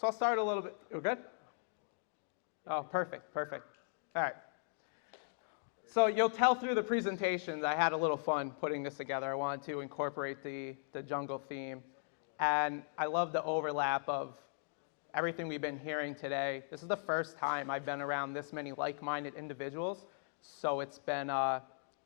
So I'll start a little bit. We're good? Oh, perfect, perfect. All right. So you'll tell through the presentations, I had a little fun putting this together. I wanted to incorporate the jungle theme. And I love the overlap of everything we've been hearing today. This is the first time I've been around this many like-minded individuals, so it's been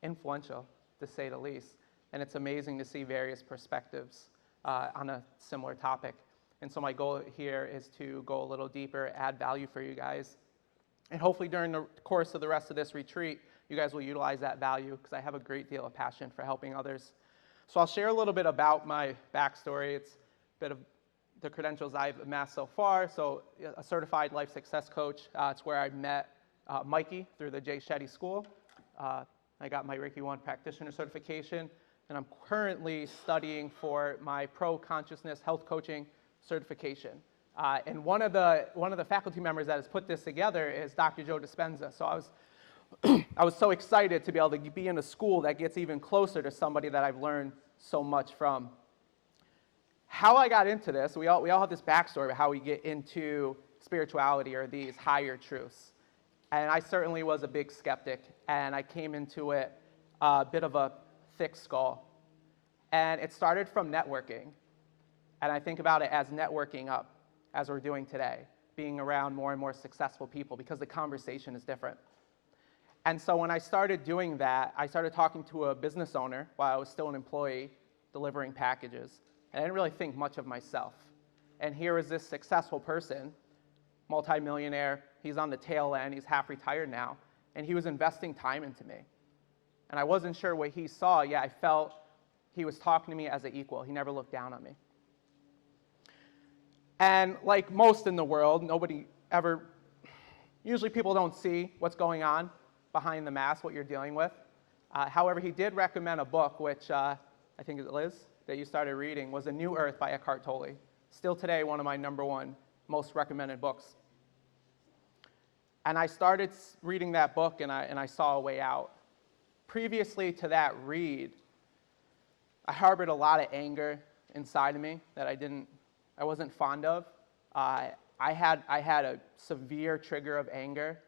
influential, to say the least. And it's amazing to see various perspectives on a similar topic. And so my goal here is to go a little deeper, add value for you guys. And hopefully during the course of the rest of this retreat, you guys will utilize that value because I have a great deal of passion for helping others. So I'll share a little bit about my backstory. It's a bit of the credentials I've amassed so far. So a certified life success coach. It's where I met Mikey through the Jay Shetty School. I got my Reiki 1 practitioner certification, and I'm currently studying for my pro consciousness health coaching certification. And one of the faculty members that has put this together is Dr. Joe Dispenza. So I was so excited to be able to be in a school that gets even closer to somebody that I've learned so much from. How I got into this, we all have this backstory of how we get into spirituality or these higher truths. And I certainly was a big skeptic, and I came into it a bit of a thick skull. And it started from networking. And I think about it as networking up, as we're doing today, being around more and more successful people because the conversation is different. And so when I started doing that, I started talking to a business owner while I was still an employee delivering packages. And I didn't really think much of myself. And here is this successful person, multimillionaire, he's on the tail end, he's half retired now, and he was investing time into me. And I wasn't sure what he saw, yet I felt he was talking to me as an equal. He never looked down on me. And like most in the world, usually people don't see what's going on behind the mask, what you're dealing with. However, he did recommend a book, which I think is Liz, that you started reading, was A New Earth by Eckhart Tolle. Still today, one of my #1 most recommended books. And I started reading that book, and I saw a way out. Previously to that read, I harbored a lot of anger inside of me that I wasn't fond of. I had a severe trigger of anger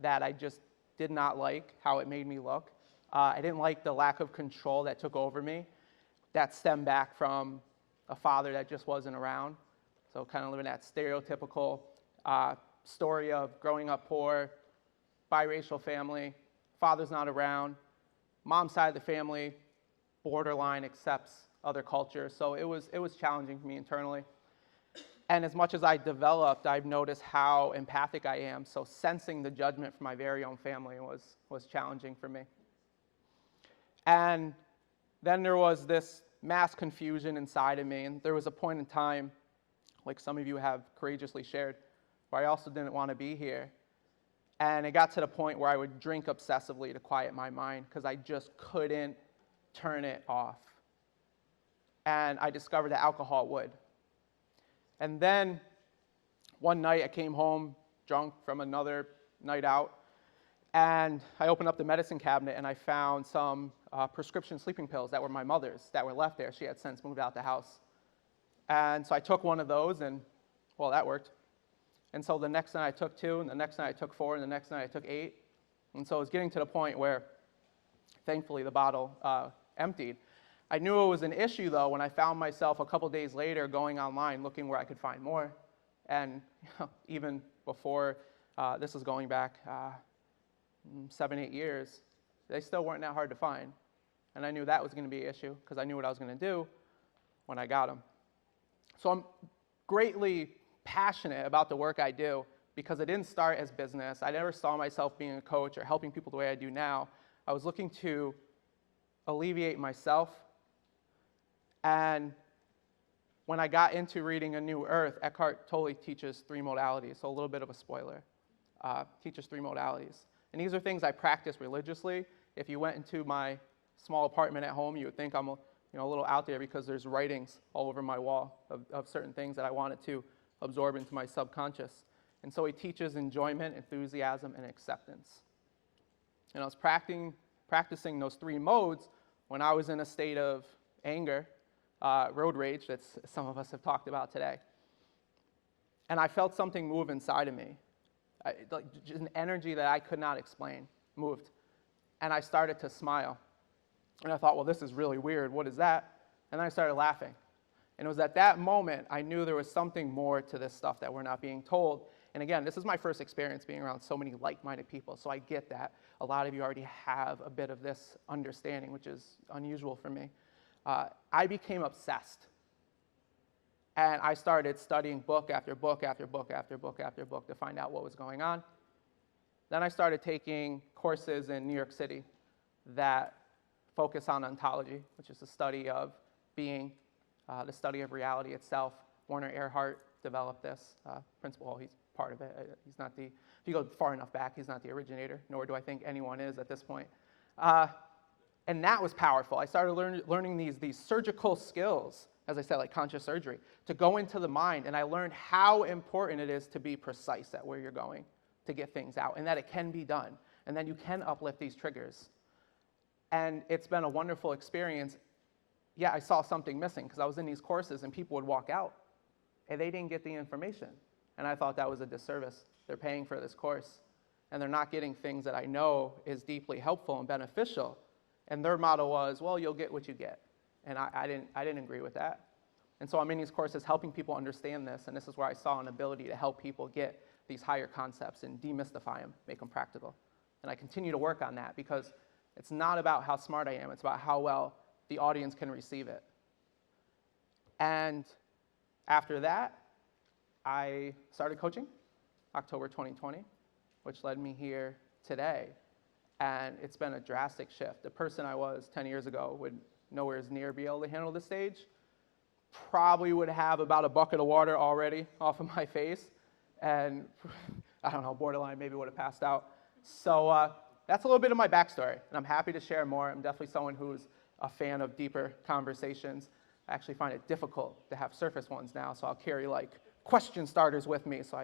that I just did not like how it made me look. I didn't like the lack of control that took over me. That stemmed back from a father that just wasn't around. So kind of living that stereotypical story of growing up poor, biracial family, father's not around, mom's side of the family, borderline accepts other cultures. So it was challenging for me internally. And as much as I developed, I've noticed how empathic I am. So sensing the judgment from my very own family was challenging for me. And then there was this mass confusion inside of me. And there was a point in time, like some of you have courageously shared, where I also didn't want to be here. And it got to the point where I would drink obsessively to quiet my mind because I just couldn't turn it off. And I discovered that alcohol would. And then one night I came home drunk from another night out, and I opened up the medicine cabinet and I found some prescription sleeping pills that were my mother's that were left there. She had since moved out the house. And so I took one of those, and well, that worked. And so the next night I took 2, and the next night I took 4, and the next night I took 8. And so it was getting to the point where, thankfully, the bottle emptied. I knew it was an issue, though, when I found myself a couple days later going online looking where I could find more. And even before, this was going back 7, 8 years, they still weren't that hard to find. And I knew that was going to be an issue because I knew what I was going to do when I got them. So I'm greatly passionate about the work I do because it didn't start as business. I never saw myself being a coach or helping people the way I do now. I was looking to alleviate myself. And when I got into reading A New Earth, Eckhart Tolle teaches 3 modalities, so a little bit of a spoiler. Teaches 3 modalities. And these are things I practice religiously. If you went into my small apartment at home, you would think I'm a little out there because there's writings all over my wall of certain things that I wanted to absorb into my subconscious. And so he teaches enjoyment, enthusiasm, and acceptance. And I was practicing those 3 modes when I was in a state of anger, road rage that some of us have talked about today. and I felt something move inside of me. Like just an energy that I could not explain moved. And I started to smile. And I thought, well, this is really weird. What is that? And then I started laughing. And it was at that moment I knew there was something more to this stuff that we're not being told. And again, this is my first experience being around so many like-minded people, so I get that. A lot of you already have a bit of this understanding, which is unusual for me. I became obsessed. And I started studying book after book after book after book after book to find out what was going on. Then I started taking courses in New York City that focus on ontology, which is the study of being, the study of reality itself. Werner Erhard developed this principle. Well, he's part of it. He's not the, if you go far enough back, he's not the originator, nor do I think anyone is at this point. And that was powerful. I started learning these surgical skills, as I said, like conscious surgery, to go into the mind. And I learned how important it is to be precise at where you're going to get things out, and that it can be done. And then you can uplift these triggers. And it's been a wonderful experience. Yeah, I saw something missing because I was in these courses and people would walk out and they didn't get the information. And I thought that was a disservice. They're paying for this course and they're not getting things that I know is deeply helpful and beneficial. And their motto was, well, you'll get what you get. And I didn't agree with that. And so I'm in these courses helping people understand this, and this is where I saw an ability to help people get these higher concepts and demystify them, make them practical. And I continue to work on that because it's not about how smart I am, it's about how well the audience can receive it. And after that, I started coaching, October 2020, which led me here today. And it's been a drastic shift. The person I was 10 years ago would nowhere near be able to handle the stage. Probably would have about a bucket of water already off of my face. And I don't know, borderline, maybe would have passed out. So that's a little bit of my backstory. And I'm happy to share more. I'm definitely someone who's a fan of deeper conversations. I actually find it difficult to have surface ones now, so I'll carry like question starters with me so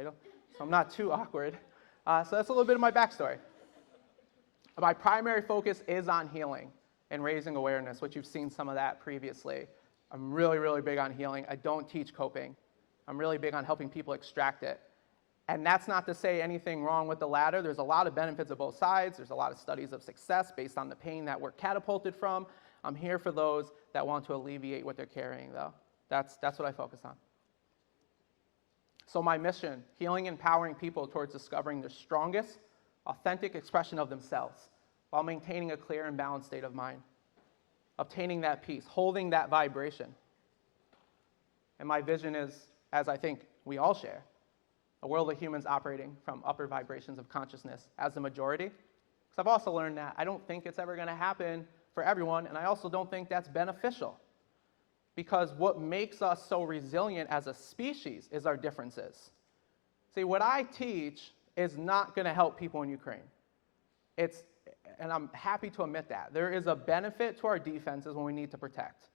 I'm not too awkward. So that's a little bit of my backstory. My primary focus is on healing and raising awareness, which you've seen some of that previously. I'm really, really big on healing. I don't teach coping. I'm really big on helping people extract it. And that's not to say anything wrong with the latter. There's a lot of benefits of both sides. There's a lot of studies of success based on the pain that we're catapulted from. I'm here for those that want to alleviate what they're carrying, though. That's what I focus on. So my mission, healing and empowering people towards discovering their strongest, authentic expression of themselves while maintaining a clear and balanced state of mind, obtaining that peace, holding that vibration. And my vision is, as I think we all share, a world of humans operating from upper vibrations of consciousness as the majority. Because I've also learned that I don't think it's ever going to happen for everyone, and I also don't think that's beneficial. Because what makes us so resilient as a species is our differences. See, what I teach is not going to help people in Ukraine. And I'm happy to admit that. There is a benefit to our defenses when we need to protect.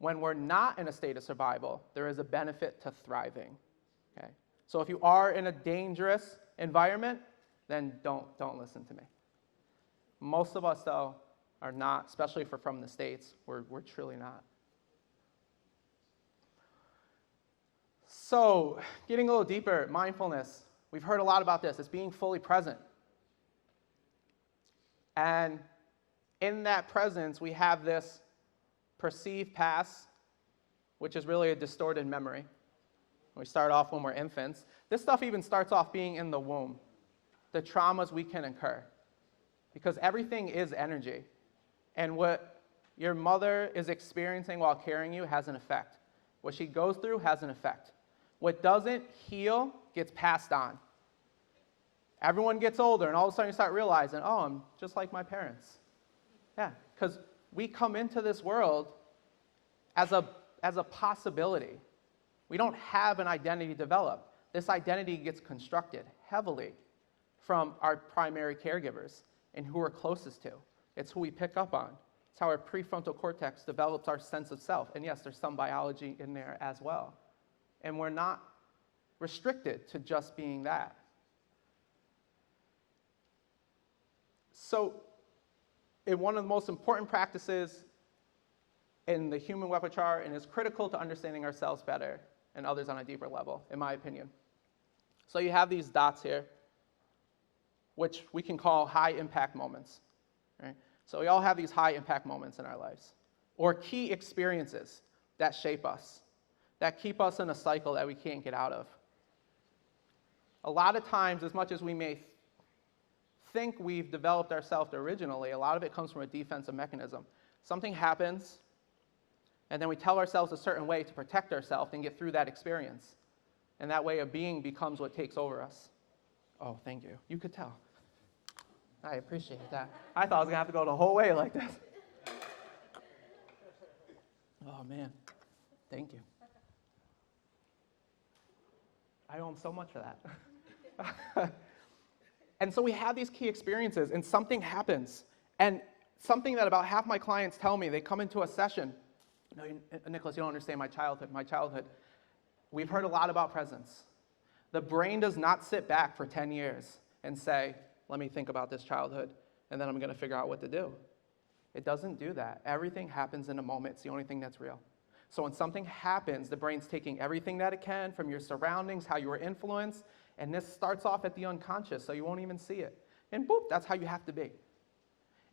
When we're not in a state of survival, there is a benefit to thriving. Okay? So if you are in a dangerous environment, then don't listen to me. Most of us, though, are not, especially if we're from the States, we're truly not. So, getting a little deeper, mindfulness. We've heard a lot about this. It's being fully present. And in that presence, we have this perceived past, which is really a distorted memory. We start off when we're infants. This stuff even starts off being in the womb, the traumas we can incur. Because everything is energy. And what your mother is experiencing while carrying you has an effect. What she goes through has an effect. What doesn't heal gets passed on. Everyone gets older, and all of a sudden you start realizing, oh, I'm just like my parents. Yeah, because we come into this world as a possibility. We don't have an identity developed. This identity gets constructed heavily from our primary caregivers and who we're closest to. It's who we pick up on. It's how our prefrontal cortex develops our sense of self. And yes, there's some biology in there as well. And we're not restricted to just being that. So, one of the most important practices in the human repertoire, and is critical to understanding ourselves better, and others on a deeper level, in my opinion. So you have these dots here, which we can call high impact moments. Right? So we all have these high impact moments in our lives, or key experiences that shape us, that keep us in a cycle that we can't get out of. A lot of times, as much as we may think we've developed ourselves originally, a lot of it comes from a defensive mechanism. Something happens, and then we tell ourselves a certain way to protect ourselves and get through that experience. And that way of being becomes what takes over us. Oh, thank you. You could tell. I appreciate that. I thought I was going to have to go the whole way like this. Oh, man. Thank you. I owe him so much for that. And so we have these key experiences, and something happens. And something that about half my clients tell me, they come into a session. No, Nicholas, you don't understand my childhood. My childhood. We've heard a lot about presence. The brain does not sit back for 10 years and say, let me think about this childhood, and then I'm going to figure out what to do. It doesn't do that. Everything happens in a moment. It's the only thing that's real. So when something happens, the brain's taking everything that it can from your surroundings, how you were influenced, and this starts off at the unconscious, so you won't even see it. And boop, that's how you have to be.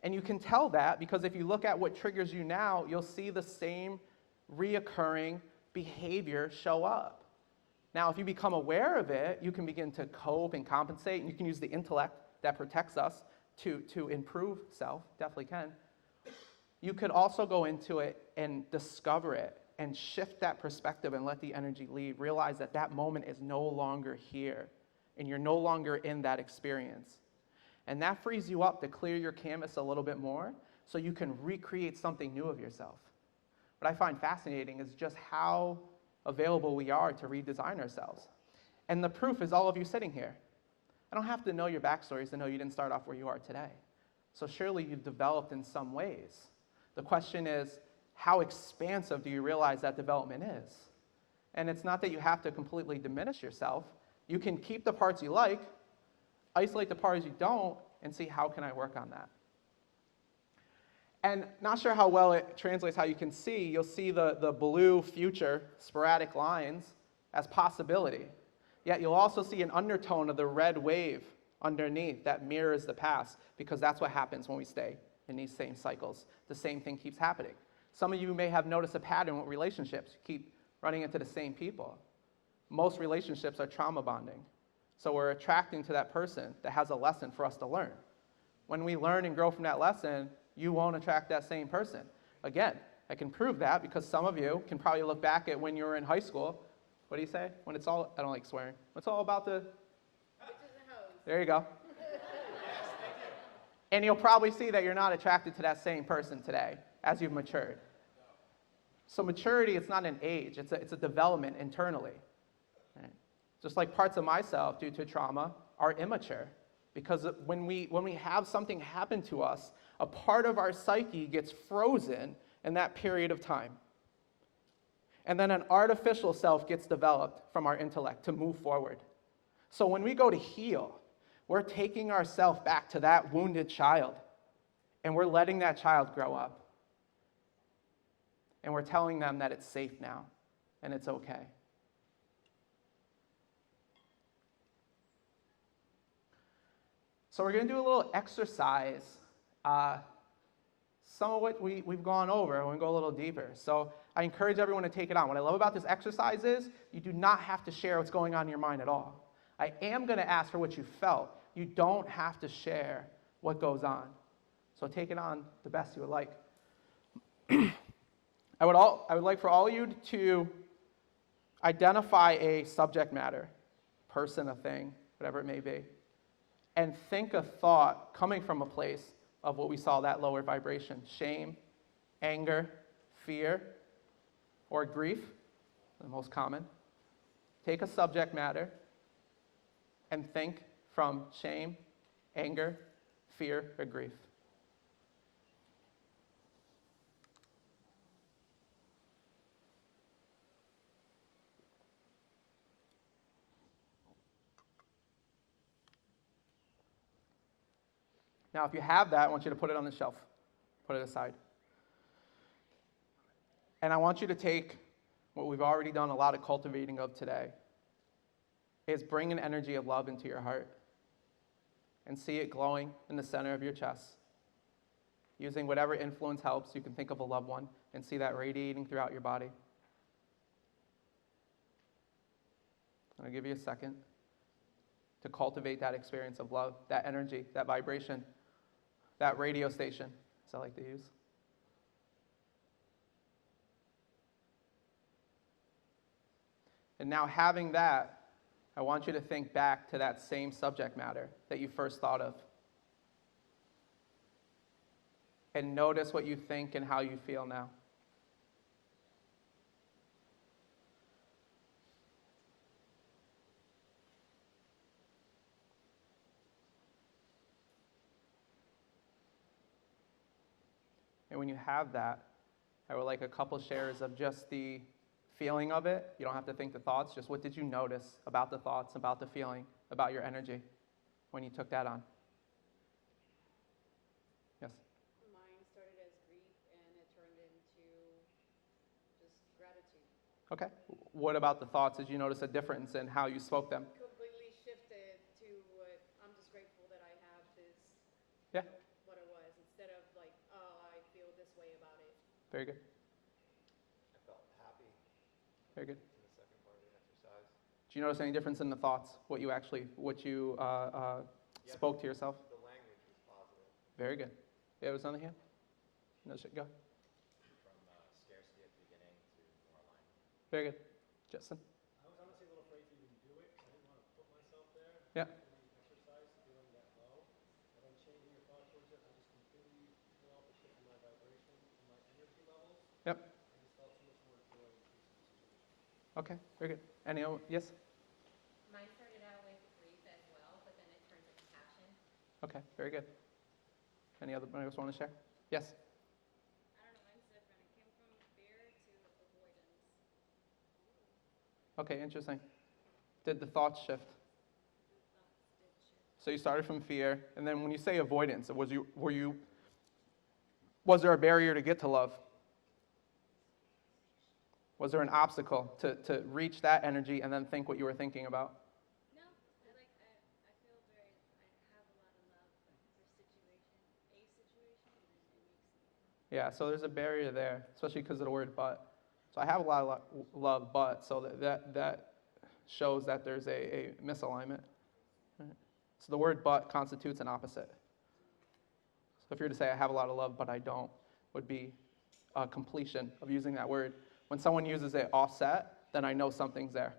And you can tell that because if you look at what triggers you now, you'll see the same reoccurring behavior show up. Now, if you become aware of it, you can begin to cope and compensate, and you can use the intellect that protects us to improve self, definitely can. You could also go into it and discover it and shift that perspective and let the energy lead. Realize that that moment is no longer here, and you're no longer in that experience. And that frees you up to clear your canvas a little bit more so you can recreate something new of yourself. What I find fascinating is just how available we are to redesign ourselves. And the proof is all of you sitting here. I don't have to know your backstories to know you didn't start off where you are today. So surely you've developed in some ways. The question is, how expansive do you realize that development is? And it's not that you have to completely diminish yourself. You can keep the parts you like, isolate the parts you don't, and see how can I work on that. And not sure how well it translates how you can see. You'll see the blue future sporadic lines as possibility. Yet you'll also see an undertone of the red wave underneath that mirrors the past, because that's what happens when we stay in these same cycles. The same thing keeps happening. Some of you may have noticed a pattern with relationships. You keep running into the same people. Most relationships are trauma bonding. So we're attracting to that person that has a lesson for us to learn. When we learn and grow from that lesson, you won't attract that same person. Again, I can prove that because some of you can probably look back at when you were in high school. What do you say? When it's all, I don't like swearing. It's all about the... There you go. And you'll probably see that you're not attracted to that same person today as you've matured. So maturity, it's not an age. It's a development internally. Right? Just like parts of myself, due to trauma, are immature. Because when we have something happen to us, a part of our psyche gets frozen in that period of time. And then an artificial self gets developed from our intellect to move forward. So when we go to heal, we're taking ourselves back to that wounded child, and we're letting that child grow up. And we're telling them that it's safe now, and it's okay. So we're going to do a little exercise. Some of what we've gone over, we're going to go a little deeper. So I encourage everyone to take it on. What I love about this exercise is you do not have to share what's going on in your mind at all. I am going to ask for what you felt. You don't have to share what goes on. So take it on the best you would like. I would like for all of you to identify a subject matter, person, a thing, whatever it may be, and think a thought coming from a place of what we saw, that lower vibration: shame, anger, fear, or grief, the most common. Take a subject matter and think from shame, anger, fear, or grief. Now, if you have that, I want you to put it on the shelf. Put it aside. And I want you to take what we've already done a lot of cultivating of today, is bring an energy of love into your heart and see it glowing in the center of your chest. Using whatever influence helps, you can think of a loved one and see that radiating throughout your body. I'll give you a second to cultivate that experience of love, that energy, that vibration, that radio station, as I like to use. And now having that, I want you to think back to that same subject matter that you first thought of. And notice what you think and how you feel now. And when you have that, I would like a couple shares of just the feeling of it. You don't have to think the thoughts, just what did you notice about the thoughts, about the feeling, about your energy when you took that on? Yes? Mine started as grief and it turned into just gratitude. Okay. What about the thoughts? Did you notice a difference in how you spoke them? Completely shifted to what I'm just grateful that I have this, Yeah. what it was, instead of like, oh, I feel this way about it. Very good. I felt happy Very good. in the second part of the exercise. Do you notice any difference in the thoughts? What you Yeah, spoke to yourself? The language was positive. Very good. Yeah, was on the hand? No shit, go. From scarcity at the beginning to more alignment. Very good. Justin? I was honestly a little afraid to even do it. I didn't want to put myself there. Yeah. In the exercise, feeling that low. But then changing your thought towards it, I just completely felt a shift in my vibration and my energy levels. Yep. I just felt so much more joy and peace in the situation. Okay, very good. Any other? Yes? Mine started out with grief as well, but then it turned to compassion. Okay, very good. Anyone else want to share? Yes? I don't know, mine's different. It came from fear to avoidance. Okay, interesting. Did the thoughts shift? The thoughts did shift. So you started from fear, and then when you say avoidance, was there a barrier to get to love? Was there an obstacle to reach that energy and then think what you were thinking about? No, I feel very, I have a lot of love, but for a situation, and then it makes me. Yeah, so there's a barrier there, especially because of the word but. So I have a lot of love, but, so that shows that there's a misalignment. Right? So the word but constitutes an opposite. So if you were to say I have a lot of love, but I don't, would be a completion of using that word. When someone uses it offset, then I know something's there.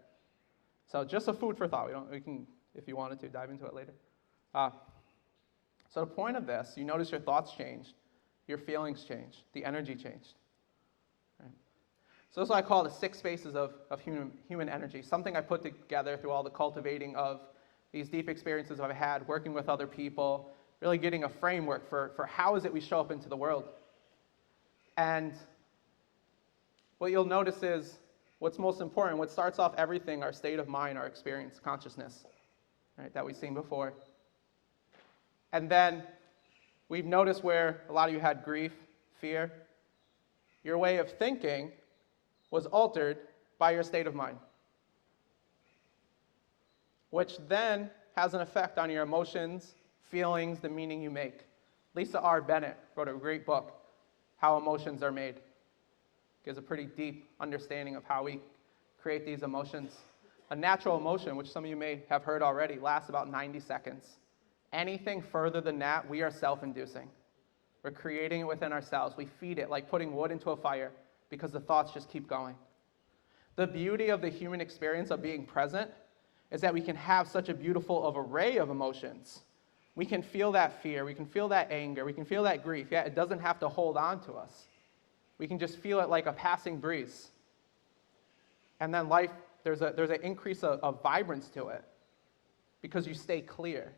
So just a food for thought. We can, if you wanted to, dive into it later. So the point of this, you notice your thoughts changed, your feelings changed, the energy changed. Right? So this is what I call the 6 phases of human energy, something I put together through all the cultivating of these deep experiences I've had, working with other people, really getting a framework for how is it we show up into the world. And what you'll notice is what's most important, what starts off everything, our state of mind, our experience, consciousness, right, that we've seen before. And then we've noticed where a lot of you had grief, fear. Your way of thinking was altered by your state of mind, which then has an effect on your emotions, feelings, the meaning you make. Lisa R. Bennett wrote a great book, How Emotions Are Made. Gives a pretty deep understanding of how we create these emotions. A natural emotion, which some of you may have heard already, lasts about 90 seconds. Anything further than that, we are self-inducing. We're creating it within ourselves. We feed it like putting wood into a fire because the thoughts just keep going. The beauty of the human experience of being present is that we can have such a beautiful array of emotions. We can feel that fear, we can feel that anger, we can feel that grief. Yeah, it doesn't have to hold on to us. We can just feel it like a passing breeze. And then life, there's an increase of vibrance to it because you stay clear,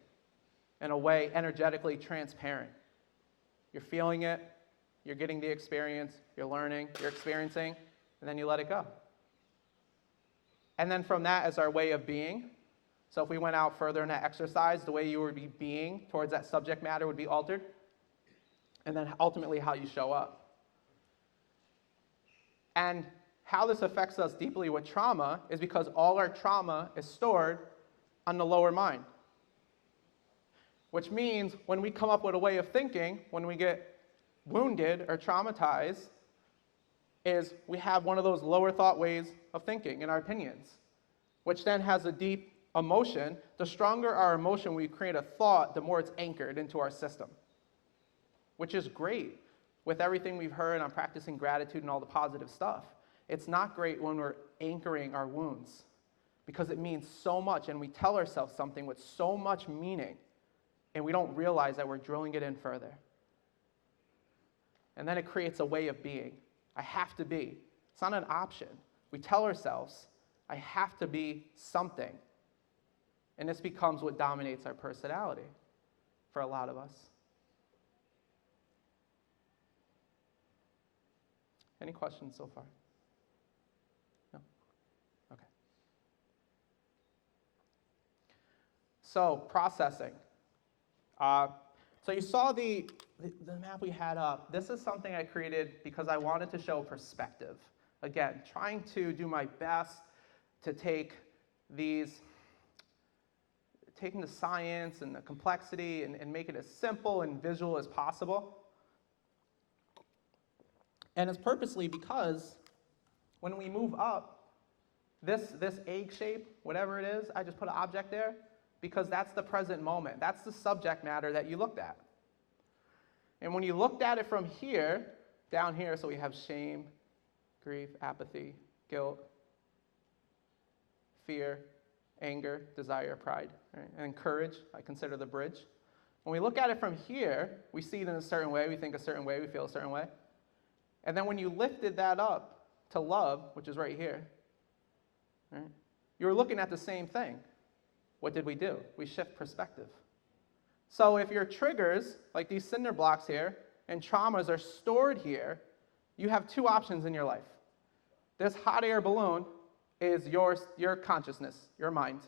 in a way energetically transparent. You're feeling it, you're getting the experience, you're learning, you're experiencing, and then you let it go. And then from that as our way of being, so if we went out further in that exercise, the way you would be being towards that subject matter would be altered, and then ultimately how you show up. And how this affects us deeply with trauma is because all our trauma is stored on the lower mind. Which means when we come up with a way of thinking, when we get wounded or traumatized, is we have one of those lower thought ways of thinking in our opinions, which then has a deep emotion. The stronger our emotion we create a thought, the more it's anchored into our system, which is great with everything we've heard on practicing gratitude and all the positive stuff. It's not great when we're anchoring our wounds because it means so much and we tell ourselves something with so much meaning and we don't realize that we're drilling it in further. And then it creates a way of being. I have to be. It's not an option. We tell ourselves, I have to be something. And this becomes what dominates our personality for a lot of us. Any questions so far? No? Okay. So, processing. So you saw the map we had up. This is something I created because I wanted to show perspective. Again, trying to do my best to taking the science and the complexity and make it as simple and visual as possible. And it's purposely because when we move up, this egg shape, whatever it is, I just put an object there because that's the present moment. That's the subject matter that you looked at. And when you looked at it from here, down here, so we have shame, grief, apathy, guilt, fear, anger, desire, pride, right? And courage, I consider the bridge. When we look at it from here, we see it in a certain way, we think a certain way, we feel a certain way. And then when you lifted that up to love, which is right here, right? You were looking at the same thing. What did we do? We shift perspective. So if your triggers, like these cinder blocks here, and traumas are stored here, you have two options in your life. This hot air balloon is your consciousness, your mind.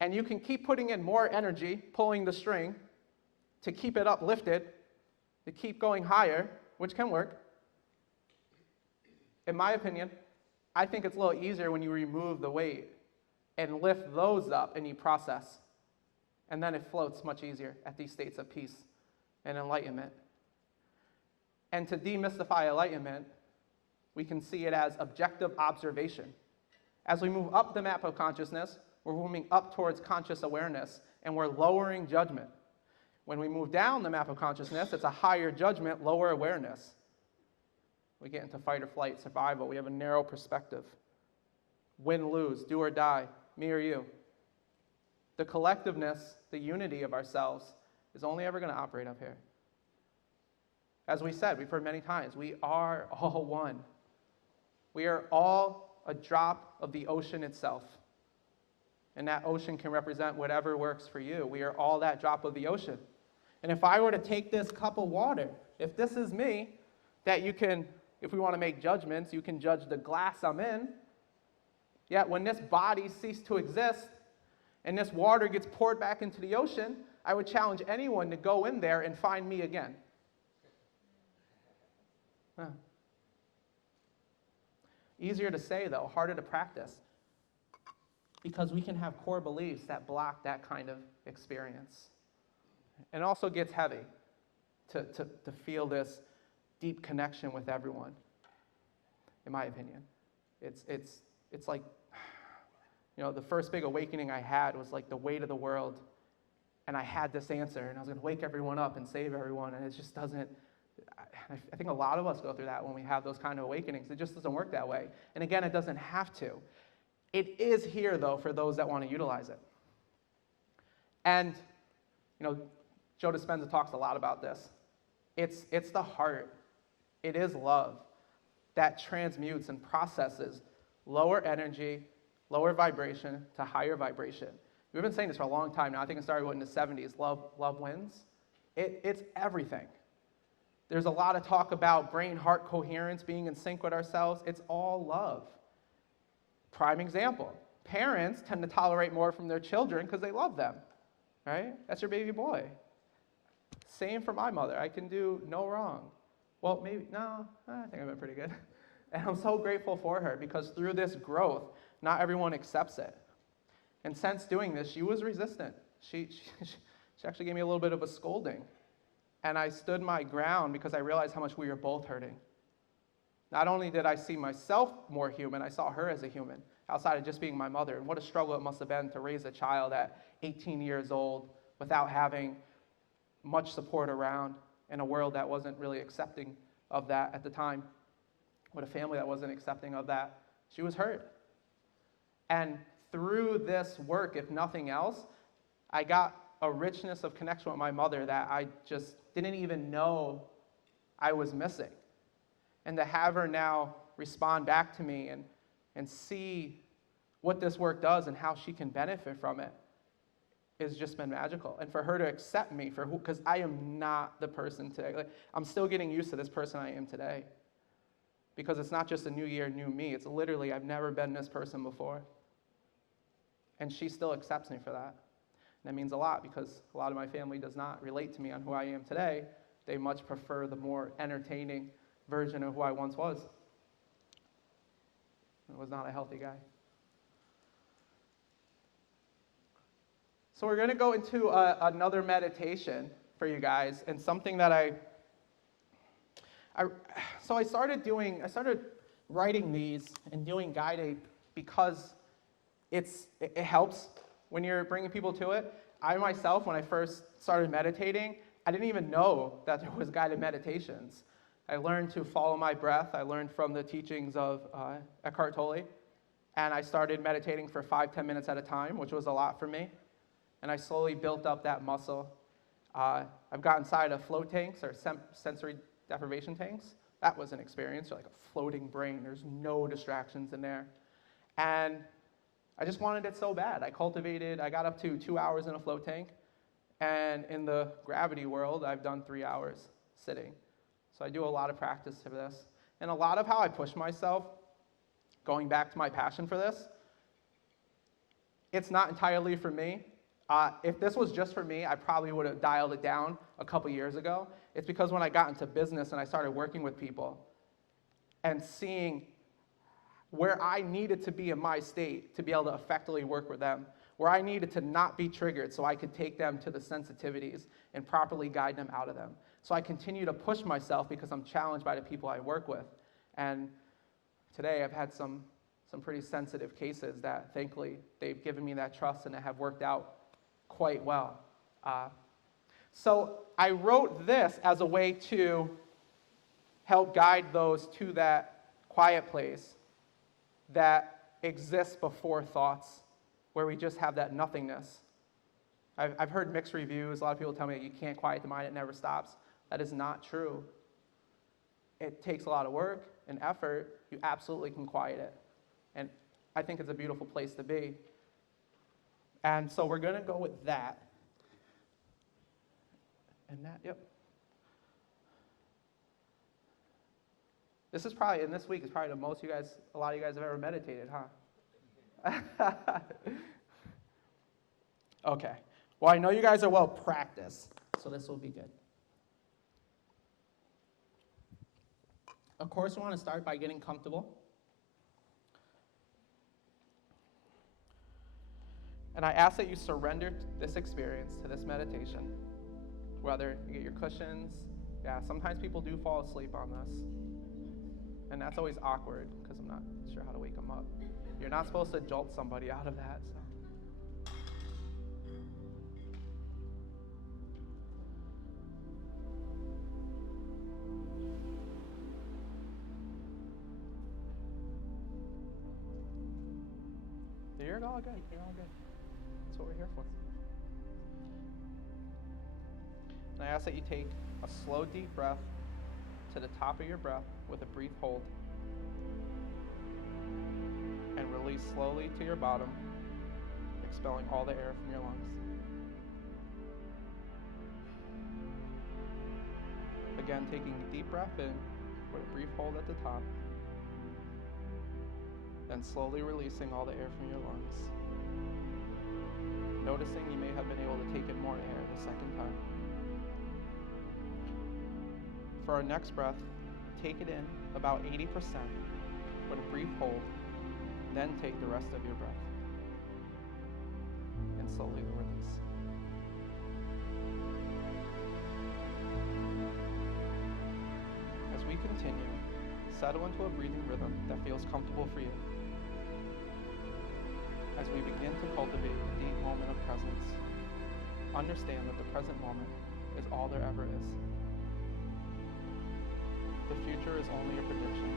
And you can keep putting in more energy, pulling the string, to keep it uplifted, to keep going higher, which can work. In my opinion, I think it's a little easier when you remove the weight and lift those up and you process. And then it floats much easier at these states of peace and enlightenment. And to demystify enlightenment, we can see it as objective observation. As we move up the map of consciousness, we're moving up towards conscious awareness, and we're lowering judgment. When we move down the map of consciousness, it's a higher judgment, lower awareness. We get into fight or flight, survival. We have a narrow perspective. Win, lose, do or die, me or you. The collectiveness, the unity of ourselves is only ever going to operate up here. As we said, we've heard many times, we are all one. We are all a drop of the ocean itself. And that ocean can represent whatever works for you. We are all that drop of the ocean. And if I were to take this cup of water, if this is me, that you can, if we want to make judgments, you can judge the glass I'm in. Yet when this body ceased to exist, and this water gets poured back into the ocean, I would challenge anyone to go in there and find me again. Huh. Easier to say, though, harder to practice. Because we can have core beliefs that block that kind of experience. And it also gets heavy to feel this deep connection with everyone, in my opinion. It's like, you know, the first big awakening I had was like the weight of the world, and I had this answer, and I was going to wake everyone up and save everyone, and it just doesn't. I think a lot of us go through that when we have those kind of awakenings. It just doesn't work that way. And again, it doesn't have to. It is here, though, for those that want to utilize it. And, you know, Joe Dispenza talks a lot about this. It's the heart. It is love that transmutes and processes lower energy, lower vibration to higher vibration. We've been saying this for a long time now. I think it started in the 70s. Love wins. It's everything. There's a lot of talk about brain-heart coherence, being in sync with ourselves. It's all love. Prime example. Parents tend to tolerate more from their children because they love them, right? That's your baby boy. Same for my mother. I can do no wrong. Well, maybe, no, I think I've been pretty good. And I'm so grateful for her because through this growth, not everyone accepts it. And since doing this, she was resistant. She actually gave me a little bit of a scolding. And I stood my ground because I realized how much we were both hurting. Not only did I see myself more human, I saw her as a human, outside of just being my mother. And what a struggle it must have been to raise a child at 18 years old without having much support around in a world that wasn't really accepting of that at the time, with a family that wasn't accepting of that. She was hurt. And through this work, if nothing else, I got a richness of connection with my mother that I just didn't even know I was missing. And to have her now respond back to me and see what this work does and how she can benefit from it has just been magical. And for her to accept me for who, because I am not the person today. Like, I'm still getting used to this person I am today. Because it's not just a new year, new me. It's literally, I've never been this person before. And she still accepts me for that. And that means a lot because a lot of my family does not relate to me on who I am today. They much prefer the more entertaining version of who I once was. I was not a healthy guy. So we're going to go into another meditation for you guys, and something that I started writing these and doing guided because it helps when you're bringing people to it. I myself, when I first started meditating, I didn't even know that there was guided meditations. I learned to follow my breath. I learned from the teachings of Eckhart Tolle, and I started meditating for 5-10 minutes at a time, which was a lot for me. And I slowly built up that muscle. I've got inside of float tanks or sensory deprivation tanks. That was an experience, like a floating brain. There's no distractions in there. And I just wanted it so bad. I got up to 2 hours in a float tank. And in the gravity world, I've done 3 hours sitting. So I do a lot of practice for this. And a lot of how I push myself, going back to my passion for this, it's not entirely for me. If this was just for me, I probably would have dialed it down a couple years ago. It's because when I got into business and I started working with people and seeing where I needed to be in my state to be able to effectively work with them, where I needed to not be triggered so I could take them to the sensitivities and properly guide them out of them. So I continue to push myself because I'm challenged by the people I work with. And today I've had some pretty sensitive cases that thankfully they've given me that trust and it have worked out quite well. So I wrote this as a way to help guide those to that quiet place that exists before thoughts, where we just have that nothingness. I've heard mixed reviews. A lot of people tell me that you can't quiet the mind, it never stops. That is not true. It takes a lot of work and effort. You absolutely can quiet it. And I think it's a beautiful place to be. And so we're going to go with that. And that, yep. This is probably, and this week is probably the most a lot of you guys have ever meditated, huh? Okay. Well, I know you guys are well practiced, so this will be good. Of course, we want to start by getting comfortable. And I ask that you surrender this experience to this meditation, whether you get your cushions. Yeah, sometimes people do fall asleep on this. And that's always awkward because I'm not sure how to wake them up. You're not supposed to jolt somebody out of that. So. You're all good. You're all good. That's what we're here for. And I ask that you take a slow, deep breath to the top of your breath with a brief hold. And release slowly to your bottom, expelling all the air from your lungs. Again, taking a deep breath in with a brief hold at the top. Then slowly releasing all the air from your lungs. Noticing you may have been able to take in more air the second time. For our next breath, take it in about 80%. with a brief hold, then take the rest of your breath and slowly release. As we continue, settle into a breathing rhythm that feels comfortable for you. As we begin to cultivate a deep moment of presence, understand that the present moment is all there ever is. The future is only a prediction,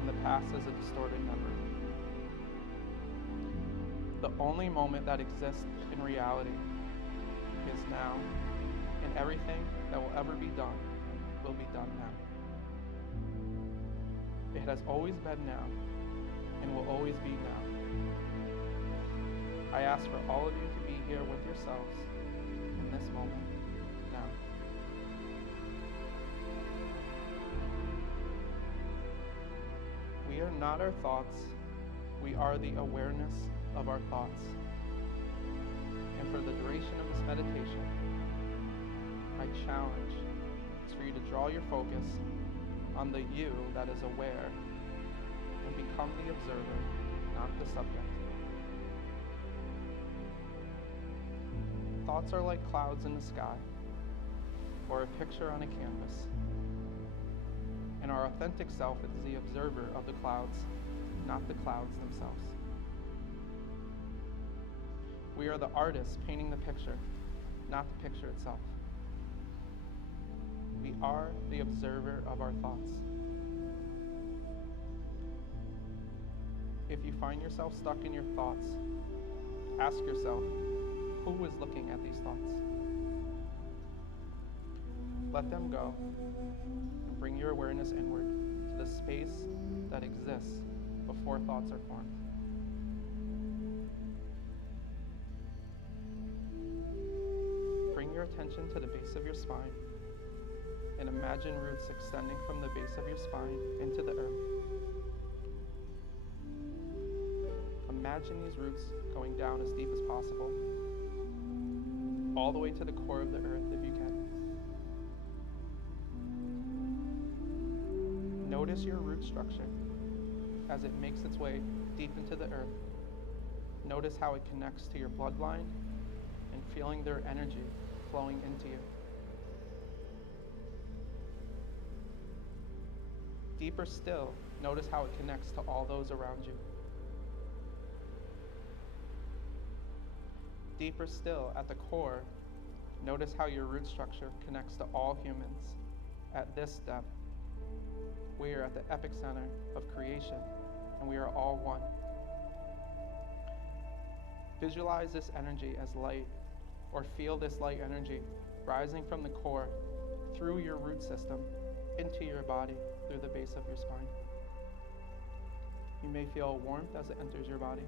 and the past is a distorted memory. The only moment that exists in reality is now, and everything that will ever be done will be done now. It has always been now, and will always be now. I ask for all of you to be here with yourselves in this moment, now. We are not our thoughts, we are the awareness of our thoughts. And for the duration of this meditation, my challenge is for you to draw your focus on the you that is aware and become the observer, not the subject. Thoughts are like clouds in the sky, or a picture on a canvas. And our authentic self is the observer of the clouds, not the clouds themselves. We are the artists painting the picture, not the picture itself. We are the observer of our thoughts. If you find yourself stuck in your thoughts, ask yourself, who is looking at these thoughts? Let them go and bring your awareness inward to the space that exists before thoughts are formed. Bring your attention to the base of your spine and imagine roots extending from the base of your spine into the earth. Imagine these roots going down as deep as possible, all the way to the core of the earth if you can. Notice your root structure as it makes its way deep into the earth. Notice how it connects to your bloodline and feeling their energy flowing into you. Deeper still, notice how it connects to all those around you. Deeper still, at the core, notice how your root structure connects to all humans. At this depth, we are at the epicenter of creation, and we are all one. Visualize this energy as light, or feel this light energy rising from the core through your root system into your body through the base of your spine. You may feel warmth as it enters your body.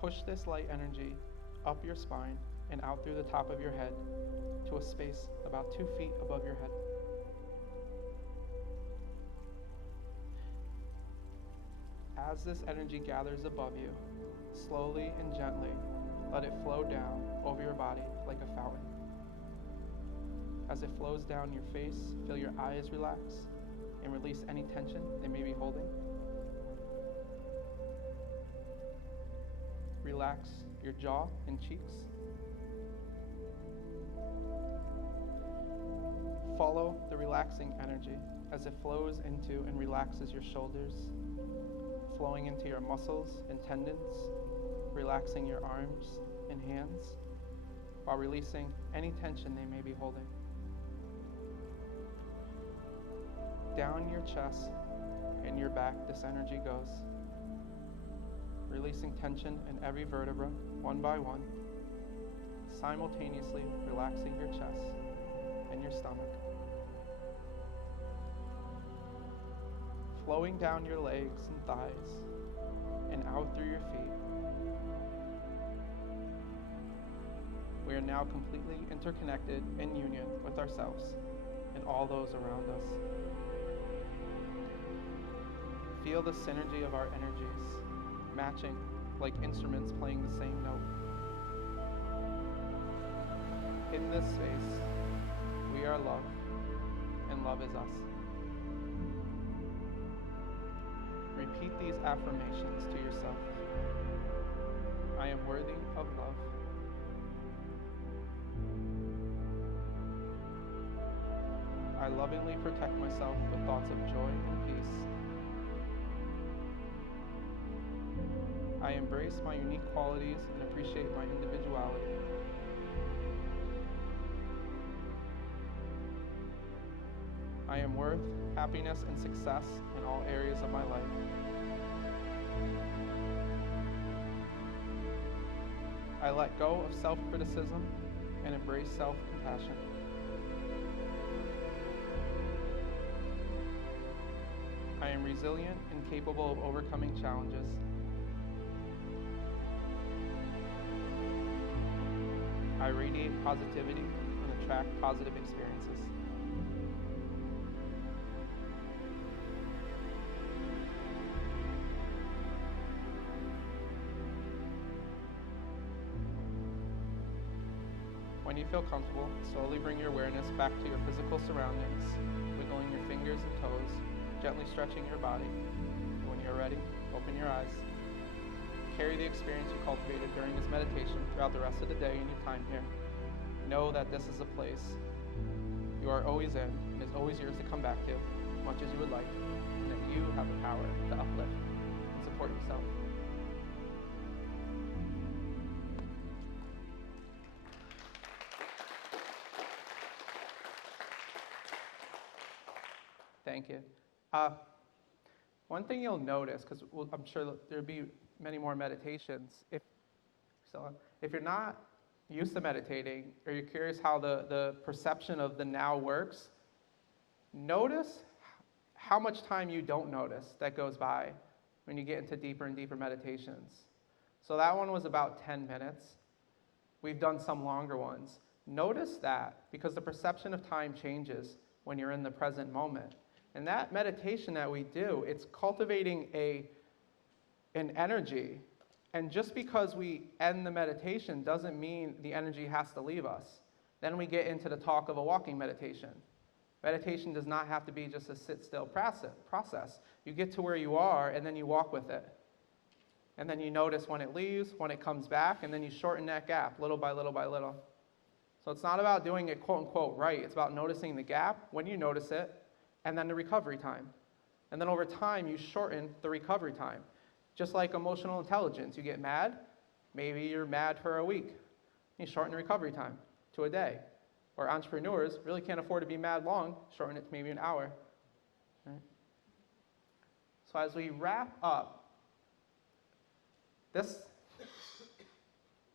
Push this light energy up your spine and out through the top of your head to a space about 2 feet above your head. As this energy gathers above you, slowly and gently, let it flow down over your body like a fountain. As it flows down your face, feel your eyes relax and release any tension they may be holding. Relax your jaw and cheeks. Follow the relaxing energy as it flows into and relaxes your shoulders, flowing into your muscles and tendons, relaxing your arms and hands, while releasing any tension they may be holding. Down your chest and your back, this energy goes, releasing tension in every vertebra, one by one, simultaneously relaxing your chest and your stomach. Flowing down your legs and thighs and out through your feet. We are now completely interconnected in union with ourselves and all those around us. Feel the synergy of our energies, matching like instruments playing the same note. In this space, we are love. love is us. Repeat these affirmations to yourself. I am worthy of love. I lovingly protect myself with thoughts of joy and peace. I embrace my unique qualities and appreciate my individuality. I am worth happiness and success in all areas of my life. I let go of self-criticism and embrace self-compassion. I am resilient and capable of overcoming challenges. I radiate positivity and attract positive experiences. When you feel comfortable, slowly bring your awareness back to your physical surroundings, wiggling your fingers and toes, gently stretching your body. And when you're ready, open your eyes. Carry the experience you cultivated during this meditation throughout the rest of the day and your time here. Know that this is a place you are always in and is always yours to come back to, as much as you would like, and that you have the power to uplift and support yourself. Thank you. One thing you'll notice, because I'm sure there'll be many more meditations, if you're not used to meditating, or you're curious how the perception of the now works, notice how much time you don't notice that goes by when you get into deeper and deeper meditations. So that one was about 10 minutes. We've done some longer ones. Notice that, because the perception of time changes when you're in the present moment. And that meditation that we do, it's cultivating an energy. And just because we end the meditation doesn't mean the energy has to leave us. Then we get into the talk of a walking meditation. Meditation does not have to be just a sit-still process. You get to where you are, and then you walk with it. And then you notice when it leaves, when it comes back, and then you shorten that gap little by little by little. So it's not about doing it quote-unquote right. It's about noticing the gap when you notice it, and then the recovery time. And then over time, you shorten the recovery time. Just like emotional intelligence, you get mad, maybe you're mad for a week. You shorten the recovery time to a day. Or entrepreneurs really can't afford to be mad long, shorten it to maybe an hour. Right? So as we wrap up,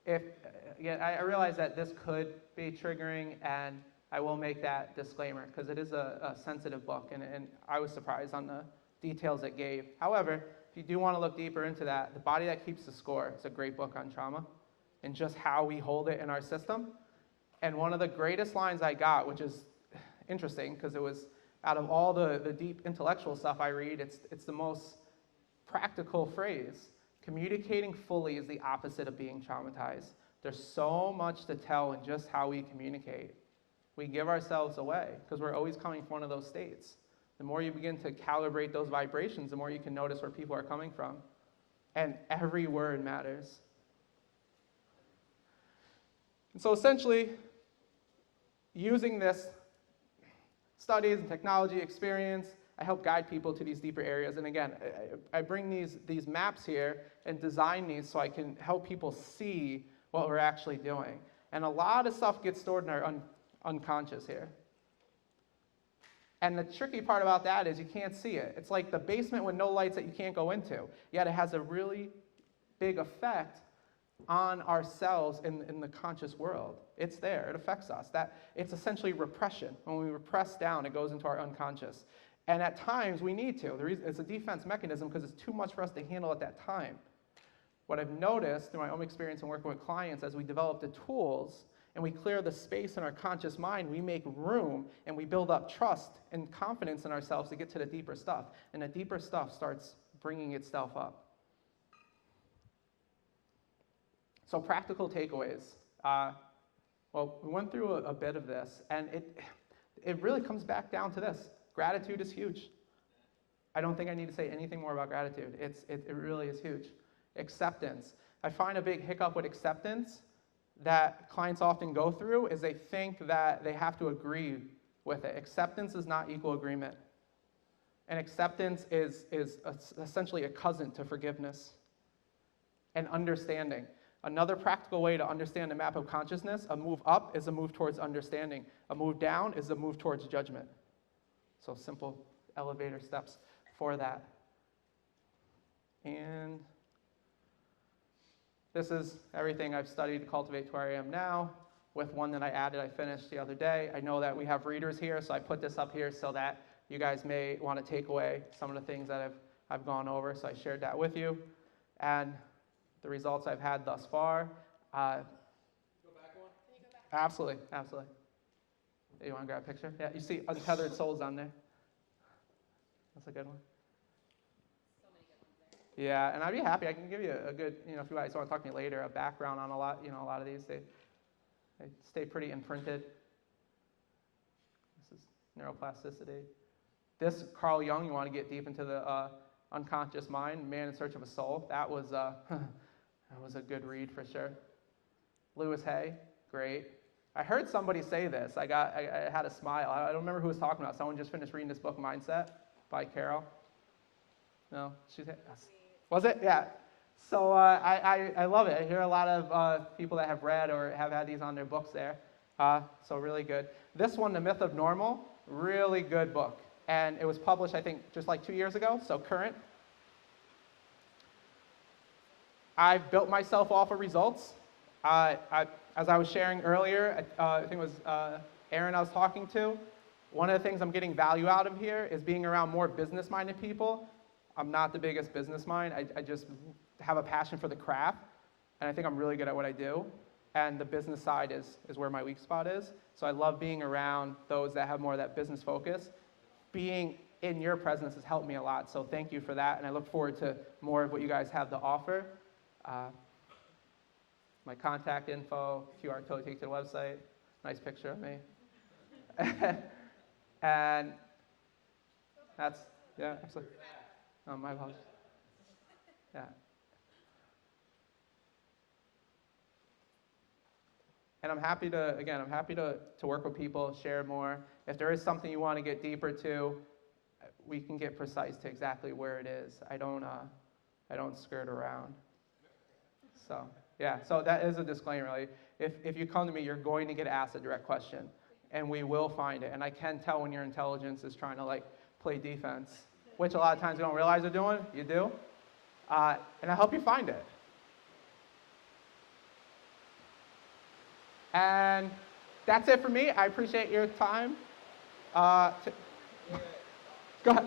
again, I realize that this could be triggering, and I will make that disclaimer because it is a sensitive book, and I was surprised on the details it gave. However, if you do want to look deeper into that, The Body That Keeps the Score, it's a great book on trauma and just how we hold it in our system. And one of the greatest lines I got, which is interesting because it was out of all the deep intellectual stuff I read, it's the most practical phrase. Communicating fully is the opposite of being traumatized. There's so much to tell in just how we communicate. We give ourselves away because we're always coming from one of those states. The more you begin to calibrate those vibrations, the more you can notice where people are coming from. And every word matters. And so essentially, using this studies and technology experience, I help guide people to these deeper areas. And again, I bring these maps here and design these so I can help people see what we're actually doing. And a lot of stuff gets stored in our unconscious here. And the tricky part about that is you can't see it. It's like the basement with no lights that you can't go into. Yet it has a really big effect on ourselves in the conscious world. It's there. It affects us. It's essentially repression. When we repress down, it goes into our unconscious. And at times, we need to. It's a defense mechanism because it's too much for us to handle at that time. What I've noticed through my own experience in working with clients, as we develop the tools and we clear the space in our conscious mind, we make room and we build up trust and confidence in ourselves to get to the deeper stuff. And the deeper stuff starts bringing itself up. So practical takeaways. Well, we went through a bit of this, and it really comes back down to this. Gratitude is huge. I don't think I need to say anything more about gratitude. It really is huge. Acceptance. I find a big hiccup with acceptance that clients often go through is they think that they have to agree with it. Acceptance is not equal agreement. And acceptance is essentially a cousin to forgiveness and understanding. Another practical way to understand the map of consciousness, a move up is a move towards understanding. A move down is a move towards judgment. So simple elevator steps for that. And this is everything I've studied to cultivate to where I am now, with one that I finished the other day. I know that we have readers here, so I put this up here so that you guys may want to take away some of the things that I've gone over, so I shared that with you. And the results I've had thus far. Go back one? Absolutely. You want to grab a picture? Yeah, you see Untethered Souls on there. That's a good one. So many good ones there. Yeah, and I'd be happy. I can give you a good, if you guys want to talk to me later, a background on a lot of these. They stay pretty imprinted. This is neuroplasticity. This, Carl Jung, you want to get deep into the unconscious mind, Man in Search of a Soul. That was a good read for sure. Louis Hay, great. I heard somebody say this. I had a smile. I don't remember who was talking about. Someone just finished reading this book, Mindset, by Carol. No, she's yes. Was it? Yeah. So I love it. I hear a lot of people that have read or have had these on their books there. So really good. This one, The Myth of Normal, really good book. And it was published, I think, just like 2 years ago, so current. I've built myself off of results. As I was sharing earlier, I think it was Aaron I was talking to, one of the things I'm getting value out of here is being around more business-minded people. I'm not the biggest business mind. I just have a passion for the craft, and I think I'm really good at what I do. And the business side is where my weak spot is. So I love being around those that have more of that business focus. Being in your presence has helped me a lot, so thank you for that, and I look forward to more of what you guys have to offer. My contact info, QR code takes to the website, nice picture of me. And that's, yeah, absolutely. Oh, my apologies. Yeah. And I'm happy to work with people, share more. If there is something you want to get deeper to, we can get precise to exactly where it is. I don't skirt around. So, yeah, so that is a disclaimer. Like, if you come to me, you're going to get asked a direct question, and we will find it. And I can tell when your intelligence is trying to, play defense, which a lot of times you don't realize they're doing. You do. And I help you find it. And that's it for me. I appreciate your time. Go ahead.